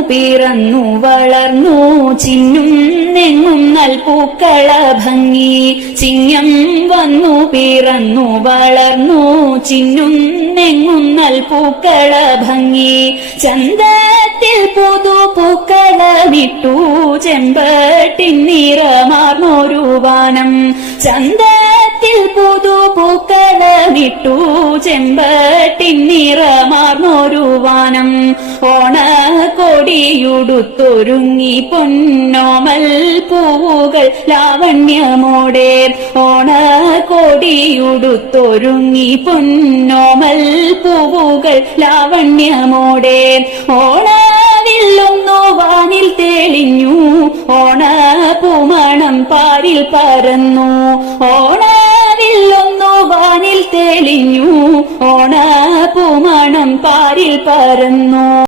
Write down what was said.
പിറന്നു വളർന്നു ചിന്നും നെങ്ങും നൽപൂക്കള ഭംഗി. ചിങ്ങം വന്നു പിറന്നു വളർന്നു ചിന്നും നെങ്ങും നൽപൂക്കള ഭംഗി. ചന്തത്തിൽ പുതുപൂക്കളമിട്ടു ചെമ്പട്ടിൻ നിറമാർന്നൊരു വാനം. ചന്തത്തിൽ പുതുപൂക്കളമിട്ടു ചെമ്പട്ടിൻ നിറമാർന്നൊരു വാനം. ഓണക്കൊടിയുടുത്തൊരുങ്ങി പൊന്നോമൽ പൂവുകൾ ലാവണ്യമോടെ. ഓണക്കൊടിയുടുത്തൊരുങ്ങി പൊന്നോമൽ പൂവുകൾ ലാവണ്യമോടെ. ഓണവില്ലൊന്നു വാനിൽ തെളിഞ്ഞു ഓണപ്പൂമണം പാരിൽ പരന്നു. ഓണവില്ലൊന്നു വാനിൽ തെളിഞ്ഞു ഓണപ്പൂമണം പാരിൽ പരന്നു.